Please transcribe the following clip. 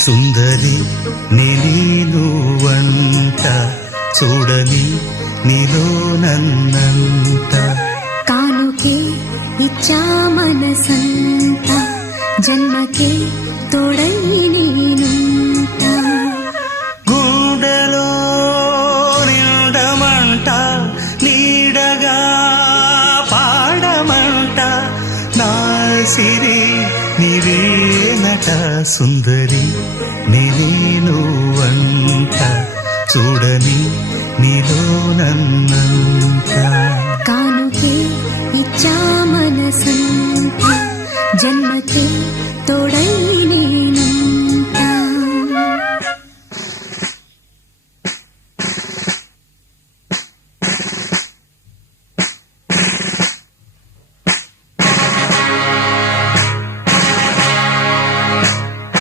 సుందరి నీనువంట చూడని నీలో నన్నంత కానుకే ఇచ్చా మనసంత జన్మకే తోడై నేనుంట గుండెలో నిండమంట నీడగా పాడమంట నా సిరి నీవేనట సుందరి నీనువంట చూడని నీలో నన్నంత కానుకే ఇచ్చా మనసంత జన్మకే తోడై